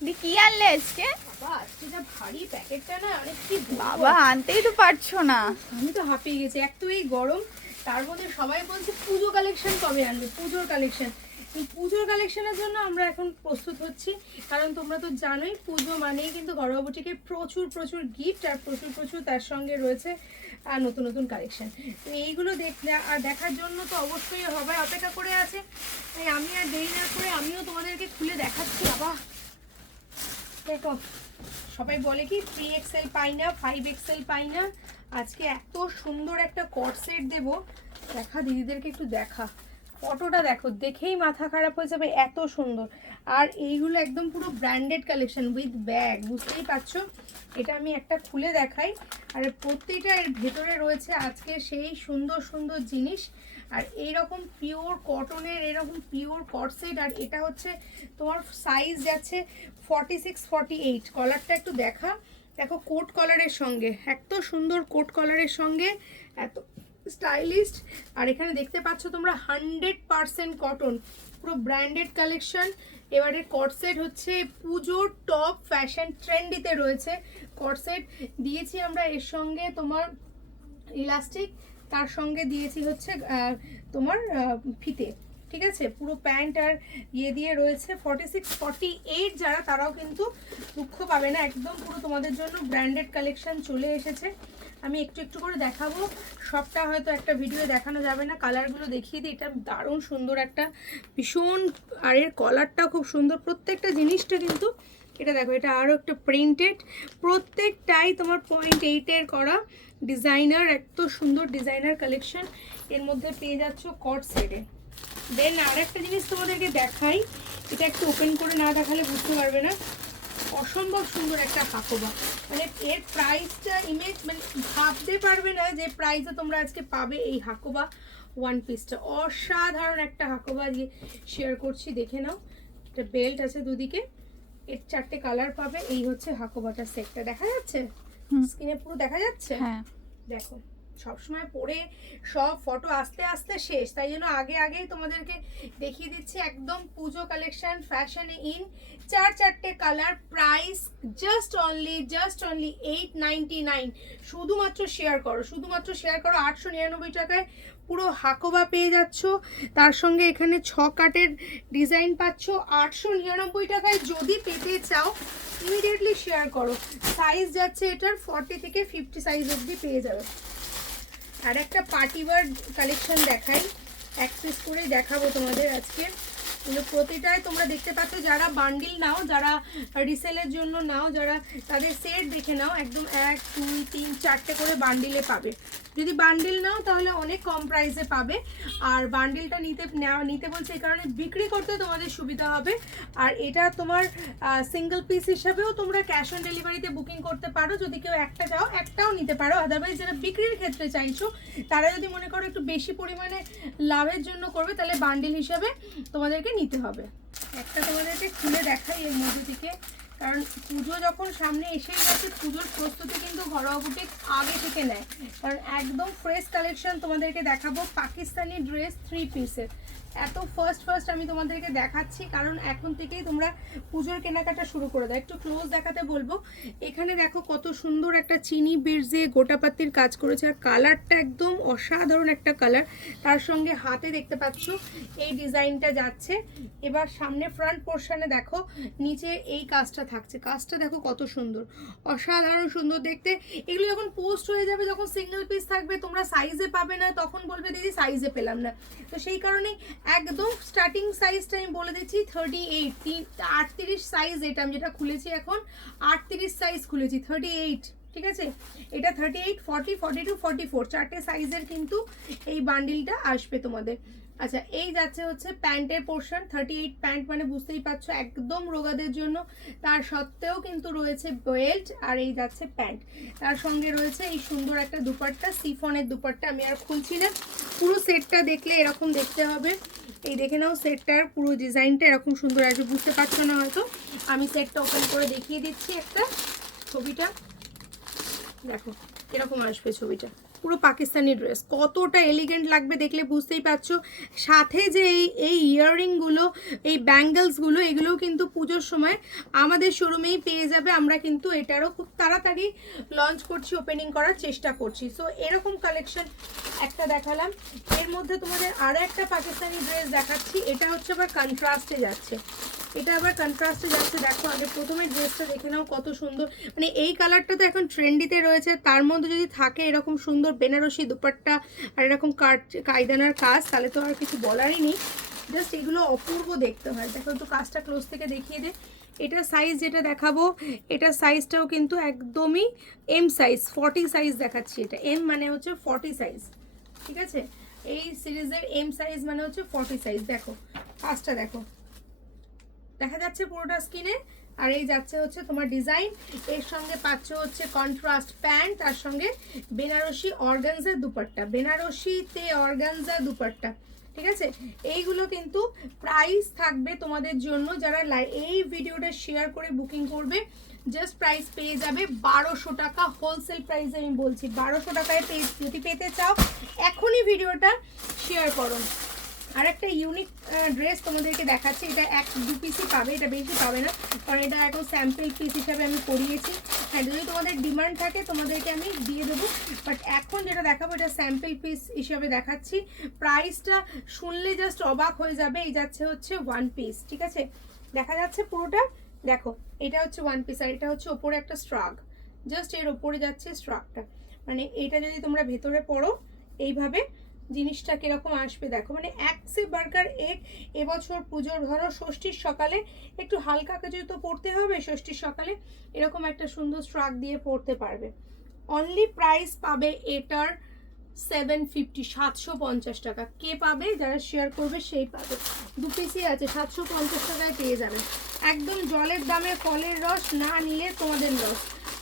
দি কি আনলে আজকে? বাবা আজকে যা ভারী প্যাকেটটা না অনেক কি বাবা আনতেই তো পারছ না। আমি তো হাঁপিয়ে গেছি এক তো এই গরম তার মধ্যে সবাই বলছে পুজো কালেকশন কবে আনবে? পুজোর কালেকশন। পুজোর কালেকশনের জন্য আমরা এখন প্রস্তুত হচ্ছি কারণ তোমরা তো জানোই পুজো মানেই কিন্তু ঘরোয়া বুটিকে প্রচুর প্রচুর গিফট আর প্রচুর প্রচুর তার সঙ্গে রয়েছে আর নতুন নতুন কালেকশন এইগুলো দেখলে আর দেখার জন্য তো অবশ্যই সবাই অপেক্ষা করে আছে। তাই আমি আর দেরি না করে আমিও তোমাদেরকে খুলে দেখাচ্ছি বাবা। দেখো, সবাই বলে কি থ্রি এক্সেল পাই না ফাইভ এক্সেল পাই না। আজকে এত সুন্দর একটা কট সেট দেবো। দেখা, দিদিদেরকে একটু দেখা। ফটোটা দেখো, দেখেই মাথা খারাপ হয়ে যাবে, এত সুন্দর। আর এইগুলো একদম পুরো ব্র্যান্ডেড কালেকশন উইথ ব্যাগ বুঝতেই পারছ? এটা আমি একটা খুলে দেখাই। আর প্রত্যেকটা এর ভেতরে রয়েছে আজকে সেই সুন্দর সুন্দর জিনিস। আর এইরকম পিওর কটনের এরকম পিওর কটসেট আর এটা হচ্ছে তোমার সাইজ যাচ্ছে ফর্টি সিক্স ফর্টি এইট কলারটা একটু দেখা। দেখো কোট কলারের সঙ্গে, এত সুন্দর কোট কলারের সঙ্গে, এত স্টাইলিস্ট আর এখানে দেখতে পাচ্ছ তোমরা হান্ড্রেড পারসেন্ট কটন পুরো ব্র্যান্ডেড কালেকশন এবারে কটসেট হচ্ছে পুজোর টপ ফ্যাশন ট্রেন্ডিতে রয়েছে। কটসেট দিয়েছি আমরা এর সঙ্গে তোমার ইলাস্টিক তার সঙ্গে দিয়েছি হচ্ছে তোমার ফিতে, ঠিক আছে? পুরো প্যান্ট আর ইয়ে দিয়ে রয়েছে ফর্টি সিক্স ফর্টি এইট যারা, তারাও কিন্তু দুঃখ পাবে না। একদম পুরো তোমাদের জন্য ব্র্যান্ডেড কালেকশন চলে এসেছে। আমি একটু একটু করে দেখাবো। সবটা হয়তো একটা ভিডিও দেখানো যাবে না কালারগুলো দেখিয়ে দিই। এটা দারুণ সুন্দর একটা, ভীষণ, আর এর কলারটাও খুব সুন্দর। প্রত্যেকটা জিনিসটা কিন্তু, এটা দেখো, এটা আরও একটা প্রিন্টেড প্রত্যেকটাই তোমার পয়েন্ট এইটের করা ডিজাইনার এত সুন্দর ডিজাইনার কালেকশন এর মধ্যে পেয়ে যাচ্ছ কট সেটে দেন আর একটা জিনিস তোমাদেরকে দেখাই, এটা একটু ওপেন করে না দেখালে বুঝতে পারবে না। অসম্ভব সুন্দর একটা হাকোবা মানে এর প্রাইসটা ইমেজ মানে ভাবতে পারবে না যে প্রাইসে তোমরা আজকে পাবে এই হাকোবা ওয়ান পিসটা অসাধারণ একটা হাকোবা দিয়ে শেয়ার করছি দেখে নাও। একটা বেল্ট আছে দুদিকে। এর চারটে কালার পাবে। এই হচ্ছে হাকোবাটার সেটটা দেখা যাচ্ছে। স্ক্রিনে পুরো দেখা যাচ্ছে? হ্যাঁ। দেখো। সবসময় পরে সব ফটো আস্তে আস্তে শেষ। তাই জন্য আগে আগেই তোমাদেরকে দেখিয়ে দিচ্ছি একদম পুজো কালেকশন ফ্যাশনে ইন চার চারটে colour price just only just only eight ninety nine শুধুমাত্র শেয়ার করো, শুধুমাত্র শেয়ার করো আটশো নিরানব্বই টাকায়। পুরো হাকোবা পেয়ে যাচ্ছ। তার সঙ্গে এখানে ছ কাটের ডিজাইন পাচ্ছ। আটশো নিরানব্বই টাকায় যদি পেতে চাও ইমিডিয়েটলি শেয়ার করো। সাইজ যাচ্ছে এটার ফর্টি থেকে ফিফটি সাইজ অবধি পেয়ে যাবে। আর একটা পার্টি বার্ড কালেকশন দেখাই। অ্যাক্সেস করেই দেখাবো তোমাদের আজকে। কিন্তু প্রতিটায় তোমরা দেখতে পাচ্ছ, যারা বান্ডিল নাও, যারা রিসেলের জন্য নাও, যারা তাদের সেট দেখে নাও, একদম এক, দুই, তিন, চারটে করে বান্ডিলে পাবে। যদি বান্ডিল নাও, তাহলে অনেক কম প্রাইসে পাবে। আর বান্ডিলটা নিতে, নেওয়া, নিতে বলছে এই কারণে বিক্রি করতে তোমাদের সুবিধা হবে। আর এটা তোমার সিঙ্গেল পিস হিসাবেও তোমরা ক্যাশ অন ডেলিভারিতে বুকিং করতে পারো। যদি কেউ একটা চাও, একটাও নিতে পারো। আদারওয়াইজ যারা বিক্রির ক্ষেত্রে চাইছো, তারা যদি মনে করো একটু বেশি পরিমাণে লাভের জন্য করবে, তাহলে বান্ডিল হিসাবে তোমাদেরকে নিতে হবে। একটা তোমাদেরকে খুলে দেখাই এর মধ্যে থেকে। কারণ পুজো যখন সামনে এসেই গেছে পুজোর প্রস্তুতি কিন্তু ঘরোয়া বুটিক আগে থেকে নেয়। কারণ একদম ফ্রেশ কালেকশন তোমাদেরকে দেখাবো, পাকিস্তানি ড্রেস থ্রি পিসের এত ফার্স্ট ফার্স্ট আমি তোমাদেরকে দেখাচ্ছি, কারণ এখন থেকেই তোমরা পুজোর কেনাকাটা শুরু করে দাও। একটু ক্লোজ দেখাতে বলব। এখানে দেখো কত সুন্দর একটা চিনি বীর্জে গোটাপাতির কাজ করেছে, আর কালারটা একদম অসাধারণ একটা কালার তার সঙ্গে হাতে দেখতে পাচ্ছ, এই ডিজাইনটা যাচ্ছে। এবার সামনে ফ্রন্ট পোর্শনে দেখো, নিচে এই কাজটা থাকছে। কাজটা দেখো কত সুন্দর, অসাধারণ সুন্দর দেখতে। এগুলো যখন পোস্ট হয়ে যাবে, যখন সিঙ্গেল পিস থাকবে, তোমরা সাইজে পাবে না, তখন বলবে, দিদি সাইজে পেলাম না। তো সেই কারণে একদম স্টার্টিং সাইজটা আমি বলে দিচ্ছি থার্টি এইট আটত্রিশ সাইজ এটা আমি যেটা খুলেছি এখন, আটত্রিশ সাইজ খুলেছি থার্টি এইট ঠিক আছে? এটা thirty eight forty forty two forty four চারটে সাইজের কিন্তু এই বান্ডিলটা আসবে তোমাদের। আচ্ছা এই যাচ্ছে হচ্ছে প্যান্টের পোর্শন থার্টি এইট প্যান্ট মানে বুঝতেই পারছ, একদম রোগাদের জন্য। তার সত্ত্বেও কিন্তু রয়েছে বেল্ট আর এই যাচ্ছে প্যান্ট। তার সঙ্গে রয়েছে এই সুন্দর একটা দুপাট্টা সিফনের দুপাট্টা, আমি আর খুলছি না। পুরো সেটটা দেখলে এরকম দেখতে হবে। এই দেখে নাও সেটটার পুরো ডিজাইনটা এরকম সুন্দর আসবে বুঝতে পারছ না হয়তো? আমি সেটটা ওপেন করে দেখিয়ে দিচ্ছি একটা, ছবিটা। দেখো, এরকম আসবে ছবিটা। পুরো পাকিস্তানি ড্রেস কতটা এলিগেন্ট লাগবে দেখলে বুঝতেই পারছ? সাথে যে এই এই ইয়াররিংগুলো এই ব্যাঙ্গেলসগুলো এগুলোও কিন্তু পুজোর সময় আমাদের শোরুমেই পেয়ে যাবে। আমরা কিন্তু এটারও খুব তাড়াতাড়ি লঞ্চ করছি ওপেনিং করার চেষ্টা করছি। সো এরকম কালেকশন একটা দেখালাম। এর মধ্যে তোমাদের আরও একটা পাকিস্তানি ড্রেস দেখাচ্ছি। এটা হচ্ছে আবার কন্ট্রাস্টে যাচ্ছে। এটা আবার কন্ট্রাস্টে যাচ্ছে। দেখো আগে প্রথমে ড্রেসটা দেখে নাও কত সুন্দর। মানে এই কালারটা তো এখন ট্রেন্ডিতে রয়েছে। তার মধ্যে যদি থাকে এরকম সুন্দর বেনারসি দুপাট্টা আর এরকম কাট কায়দানার কাজ, তাহলে তো আর কিছু বলারই নেই। জাস্ট এগুলো অপূর্ব দেখতে হয়। দেখো একটু কাজটা ক্লোজ থেকে দেখিয়ে দে। এটা সাইজ যেটা দেখাবো, এটা সাইজটাও কিন্তু একদমই এম সাইজ ফর্টি সাইজ দেখাচ্ছি এটা। এম মানে হচ্ছে ফর্টি সাইজ ঠিক আছে? এই সিরিজের এম সাইজ মানে হচ্ছে ফর্টি সাইজ দেখো, কাজটা দেখো। দেখা যাচ্ছে পুরোটা স্কিনে আর এই যাচ্ছে হচ্ছে তোমার ডিজাইন এর সঙ্গে পাচ্ছ হচ্ছে কন্ট্রাস্ট প্যান্ট তার সঙ্গে বেনারসি অর্গানজা দুপাট্টা। বেনারসিতে অর্গানজা দুপাট্টা, ঠিক আছে? এইগুলো কিন্তু প্রাইস থাকবে তোমাদের জন্য। যারা এই ভিডিওটা শেয়ার করে বুকিং করবে জাস্ট প্রাইস পেয়ে যাবে বারোশো টাকা হোলসেল প্রাইস আমি বলছি। বারোশো টাকায় পেয়ে যদি পেতে চাও, এখনই ভিডিওটা শেয়ার করো। আর একটা ইউনিক ড্রেস তোমাদেরকে দেখাচ্ছি। এটা এক, দু পিসই পাবে, এটা বেশি পাবে না। কারণ এটা এখন স্যাম্পল পিস হিসাবে আমি করিয়েছি হ্যাঁ যদি তোমাদের ডিমান্ড থাকে, তোমাদেরকে আমি দিয়ে দেবো। বাট এখন যেটা দেখাবো, এটা স্যাম্পল পিস হিসাবে দেখাচ্ছি। প্রাইসটা শুনলে জাস্ট অবাক হয়ে যাবে। এই যাচ্ছে হচ্ছে ওয়ান পিস ঠিক আছে? দেখা যাচ্ছে পুরোটা। দেখো, এটা হচ্ছে ওয়ান পিস আর এটা হচ্ছে ওপরে একটা স্ট্রাগ জাস্ট এর ওপরে যাচ্ছে স্ট্রাগটা মানে এটা যদি তোমরা ভেতরে পড়ো, এইভাবে জিনিসটা কীরকম আসবে? দেখো মানে এক সে বার্গার এক এবছর পুজোর ধরো, ষষ্ঠীর সকালে একটু হালকা কিছু তো পড়তে হবে, ষষ্ঠীর সকালে এরকম একটা সুন্দর স্ট্রাক দিয়ে পড়তে পারবে। অনলি প্রাইস পাবে এটার সেভেন ফিফটি সাতশো পঞ্চাশ টাকা। কে পাবে? যারা শেয়ার করবে সেই পাবে। দু পিসই আছে, সাতশো পঞ্চাশ টাকায় পেয়ে যাবে। একদম জলের দামে ফলের রস না নিলে তোমাদের লস।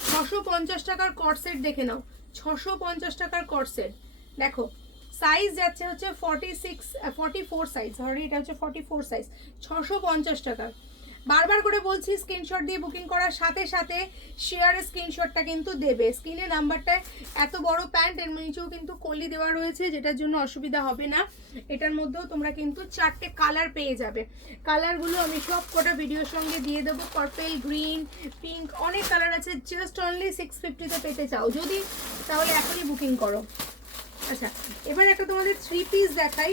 ছশো পঞ্চাশ টাকার কটসেট দেখে নাও। ছশো পঞ্চাশ টাকার কটসেট দেখো সাইজ যাচ্ছে হচ্ছে forty six forty four size sorry এটা হচ্ছে ফর্টি ফোর সাইজ ছশো পঞ্চাশ টাকা। বারবার করে বলছি স্ক্রিনশট দিয়ে বুকিং করার সাথে সাথে শেয়ারের স্ক্রিনশটটা কিন্তু দেবে। স্ক্রিনে নাম্বারটায় এত বড় প্যান্ট এর নিচেও কিন্তু কলি দেওয়া রয়েছে, যেটার জন্য অসুবিধা হবে না। এটার মধ্যেও তোমরা কিন্তু চারটে কালার পেয়ে যাবে। কালারগুলো আমি সব কটা ভিডিওর সঙ্গে দিয়ে দেবো। পার্পেল গ্রিন পিঙ্ক অনেক কালার আছে জাস্ট অনলি সিক্স ফিফটিতে পেতে চাও। যদি, তাহলে এখনই বুকিং করো। আচ্ছা এবার একটা তোমাদের থ্রি পিস দেখাই।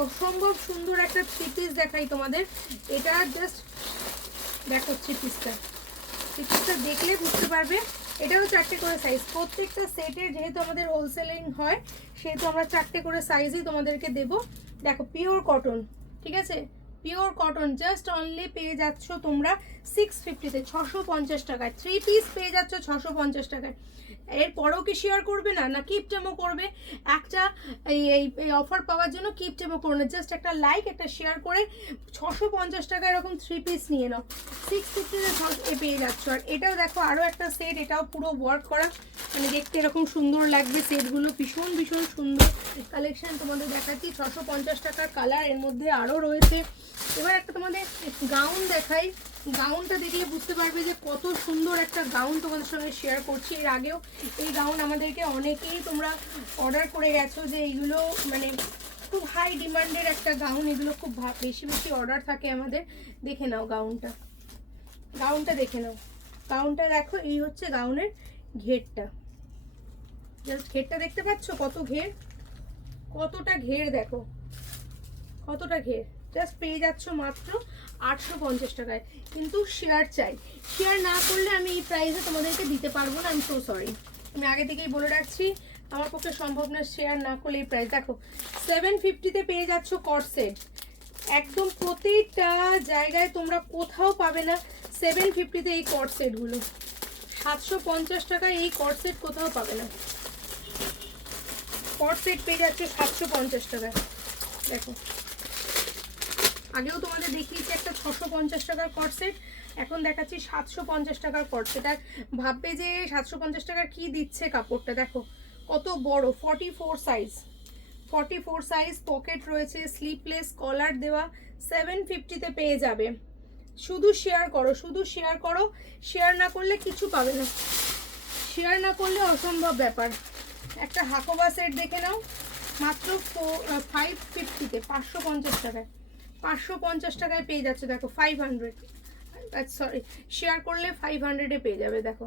অসম্ভব সুন্দর একটা থ্রি পিস দেখাই তোমাদের। এটা জাস্ট দেখো থ্রি পিসটা থ্রি পিসটা দেখলে বুঝতে পারবে। এটাও চারটে করে সাইজ প্রত্যেকটা সেটের যেহেতু আমাদের হোলসেলিং হয়, সেহেতু আমরা চারটে করে সাইজই তোমাদেরকে দেব। দেখো পিওর কটন ঠিক আছে? পিওর কটন জাস্ট অনলি পেয়ে যাচ্ছ তোমরা সিক্স ফিফটিতে ছশো পঞ্চাশ টাকায়। থ্রি পিস পেয়ে যাচ্ছ ছশো পঞ্চাশ টাকায়। এরপরেও কি শেয়ার করবে? না না কিপ টেমো করবে। একটা এই এই অফার পাওয়ার জন্য কিপ টেমো করো না। জাস্ট একটা লাইক একটা শেয়ার করে ছশো পঞ্চাশ টাকা এরকম থ্রি পিস নিয়ে নাও। সিক্স ফিফটিতে এ পেয়ে যাচ্ছ। আর এটাও দেখো, আরও একটা সেট এটাও পুরো ওয়ার্ক করা। মানে দেখতে এরকম সুন্দর লাগবে সেটগুলো ভীষণ ভীষণ সুন্দর কালেকশন তোমাদের দেখাচ্ছি। ছশো পঞ্চাশ টাকার কালারের মধ্যে আরও রয়েছে। এবার একটা তোমাদের গাউন দেখাই। গাউনটা দেখলে বুঝতে পারবে যে কত সুন্দর একটা গাউন তোমাদের সঙ্গে শেয়ার করছি। এর আগেও এই গাউন আমাদেরকে অনেকেই তোমরা অর্ডার করে গেছো যে এইগুলো মানে খুব হাই ডিমান্ডের একটা গাউন, এগুলো খুব বেশি বেশি অর্ডার থাকে আমাদের। দেখে নাও গাউনটা। গাউনটা দেখে নাও। গাউনটা দেখো, এই হচ্ছে গাউনের ঘেরটা। জাস্ট ঘেরটা দেখতে পাচ্ছ? কত ঘের? কতটা ঘের দেখো। কতটা ঘের? জাস্ট পেয়ে যাচ্ছ মাত্র আটশো পঞ্চাশ টাকায়। কিন্তু শেয়ার চাই। শেয়ার না করলে আমি এই প্রাইসে তোমাদেরকে দিতে পারব না আমি সো সরি আমি আগে থেকেই বলে রাখছি, আমার পক্ষে সম্ভব না শেয়ার না করলে এই প্রাইস দেখো সেভেন ফিফটিতে পেয়ে যাচ্ছ কট সেট একদম প্রতিটা জায়গায় তোমরা কোথাও পাবে না সেভেন ফিফটিতে এই কট সেটগুলো সাতশো পঞ্চাশ টাকায় এই কট সেট কোথাও পাবে না। কট সেট পেয়ে যাচ্ছে সাতশো পঞ্চাশ টাকায়। দেখো আগেও তোমাদের দেখিয়েছি, একটা ছশো পঞ্চাশ টাকার কট এখন দেখাচ্ছি সাতশো পঞ্চাশ টাকার কট আর ভাববে যে সাতশো পঞ্চাশ টাকার কী দিচ্ছে কাপড়টা? দেখো, কত বড় forty four size forty four size pocket রয়েছে স্লিপলেস কলার দেওয়া সেভেন ফিফটিতে পেয়ে যাবে। শুধু শেয়ার করো, শুধু শেয়ার করো শেয়ার না করলে কিছু পাবে না। শেয়ার না করলে অসম্ভব ব্যাপার। একটা হাকোবা সেট দেখে নাও, মাত্র ফাইভ ফিফটিতে পাঁচশো পঞ্চাশ টাকায়। পাঁচশো পঞ্চাশ টাকায় পেয়ে যাচ্ছে, দেখো ফাইভ হান্ড্রেড সরি শেয়ার করলে ফাইভ হান্ড্রেডে পেয়ে যাবে, দেখো।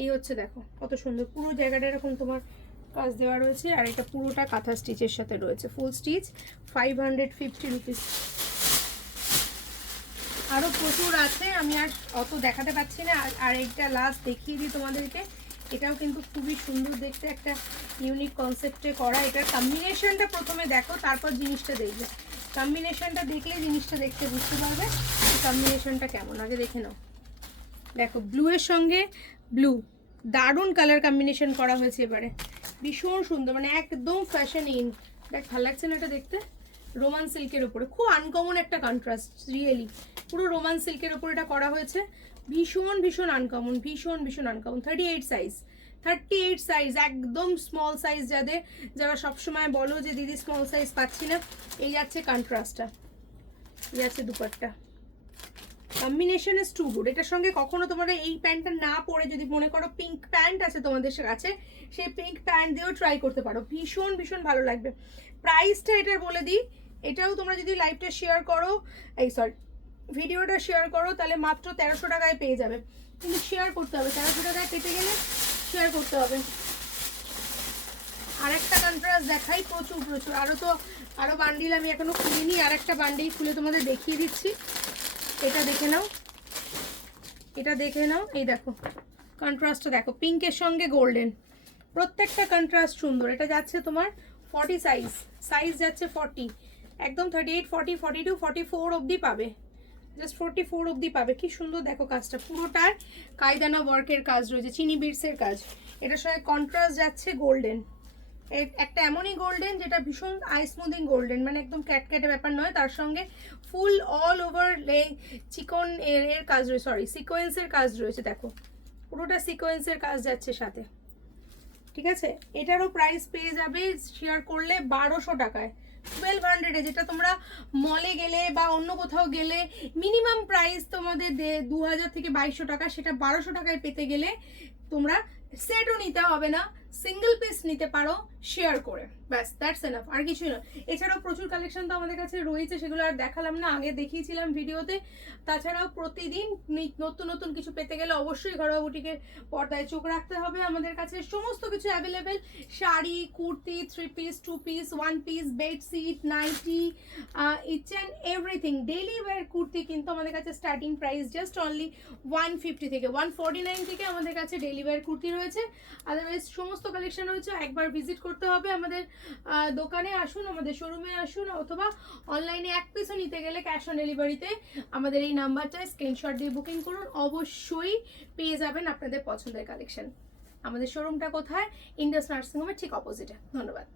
এই হচ্ছে, দেখো, কত সুন্দর। পুরো জায়গাটা এরকম তোমার কাজ দেওয়া রয়েছে, আর এটা পুরোটা কাঁথা স্টিচের সাথে রয়েছে full stitch five hundred fifty rupees আরও প্রচুর আছে, আমি আর অত দেখাতে পাচ্ছি না, আর একটা লাস্ট দেখিয়ে দিই তোমাদেরকে। এটাও কিন্তু খুবই সুন্দর দেখতে, একটা ইউনিক কনসেপ্টে করা। এটার কম্বিনেশনটা প্রথমে দেখো, তারপর জিনিসটা দেখবে। কম্বিনেশনটা দেখলে জিনিসটা দেখতে বুঝতে পারবে কম্বিনেশনটা কেমন। আগে দেখে নাও। দেখো ব্লু এর সঙ্গে ব্লু দারুণ কালার কম্বিনেশন করা হয়েছে এবারে। ভীষণ সুন্দর মানে একদম ফ্যাশন ইন দেখ, ভালো লাগছে না এটা দেখতে? রোমান সিল্কের উপরে। খুব আনকমন একটা কন্ট্রাস্ট রিয়েলি পুরো রোমান সিল্কের উপর এটা করা হয়েছে। ভীষণ ভীষণ আনকমন ভীষণ ভীষণ uncommon thirty eight size thirty eight size একদম স্মল সাইজ যাদের, যারা সবসময় বলো যে, দিদি স্মল সাইজ পাচ্ছি না। এই যাচ্ছে কন্ট্রাস্টটা এই যাচ্ছে dupatta. Combination is too good এটার সঙ্গে কখনো তোমরা এই প্যান্টটা না পরে যদি মনে করো পিঙ্ক প্যান্ট আছে তোমাদের কাছে সেই পিঙ্ক প্যান্ট দিয়েও ট্রাই করতে পারো। ভীষণ ভীষণ ভালো লাগবে। প্রাইসটা এটার বলে দিই। এটাও তোমরা যদি লাইভটা শেয়ার করো, এই সরি ভিডিওটা শেয়ার করো, তাহলে মাত্র তেরোশো টাকায় পেয়ে যাবে। কিন্তু শেয়ার করতে হবে। তেরোশো টাকায় পেতে গেলে শেয়ার করতে হবে। আরেকটা কন্ট্রাস্ট দেখাই প্রচুর প্রচুর। আরও তো আরও বান্ডিল আমি এখনও খুলিনি আর একটা বান্ডিল খুলে তোমাদের দেখিয়ে দিচ্ছি। এটা দেখে নাও। এটা দেখে নাও। এই দেখো কন্ট্রাস্টটা দেখো। পিঙ্কের সঙ্গে গোল্ডেন প্রত্যেকটা কন্ট্রাস্ট সুন্দর। এটা যাচ্ছে তোমার ফর্টি সাইজ সাইজ যাচ্ছে ফর্টি একদম thirty eight forty forty two forty four অবধি পাবে। জাস্ট ফোরটি ফোর অবধি পাবে। কি সুন্দর দেখো কাজটা। পুরোটার কায়দানা ওয়ার্কের কাজ রয়েছে, চিনি বিটসের কাজ। এটার সঙ্গে কন্ট্রাস্ট যাচ্ছে গোল্ডেন একটা এমনই গোল্ডেন যেটা ভীষণ আই স্মুদিং গোল্ডেন মানে একদম ক্যাটক্যাটে ব্যাপার নয়। তার সঙ্গে ফুল অল ওভার চিকন এর এর কাজ রয়েছে সরি সিকোয়েন্সের কাজ রয়েছে, দেখো। পুরোটা সিকোয়েন্সের কাজ যাচ্ছে সাথে। ঠিক আছে? এটারও প্রাইস পেয়ে যাবে শেয়ার করলে বারোশো টাকায়। টুয়েলভ হান্ড্রেডে যেটা তোমরা মলে গেলে বা অন্য কোথাও গেলে মিনিমাম প্রাইস তোমাদের দে দু হাজার থেকে বাইশশো টাকা, সেটা বারোশো টাকায় পেতে গেলে তোমরা সেটও নিতে হবে না সিঙ্গেল পিস নিতে পারো শেয়ার করে। ব্যাস দ্যাটস এনাফ আর কিছুই না এছাড়াও প্রচুর কালেকশন তো আমাদের কাছে রয়েছে, সেগুলো আর দেখালাম না, আগে দেখিয়েছিলাম ভিডিওতে। তাছাড়াও প্রতিদিন নতুন নতুন কিছু পেতে গেলে অবশ্যই ঘরোয়া বুটিকের পর্দায় চোখ রাখতে হবে। আমাদের কাছে সমস্ত কিছু available sari, kurti three piece two piece one piece bedsheet nightie each and everything daily wear kurti কিন্তু আমাদের কাছে starting price just only one fifty থেকে ওয়ান ফর্টি নাইন থেকে আমাদের কাছে ডেইলি ওয়্যার কুর্তি রয়েছে। আদারওয়াইজ সমস্ত কালেকশন রয়েছে। একবার ভিজিট করতে হবে আমাদের দোকানে আসুন, আমাদের শোরুমে আসুন, অথবা অনলাইনে এক পিসও নিতে গেলে ক্যাশ অন ডেলিভারিতে আমাদের এই নাম্বারটায় স্ক্রিনশট দিয়ে বুকিং করুন। অবশ্যই পেয়ে যাবেন আপনাদের পছন্দের কালেকশন আমাদের শোরুমটা কোথায়? ইন্ডাস নার্সিংহোমের ঠিক অপোজিটে ধন্যবাদ।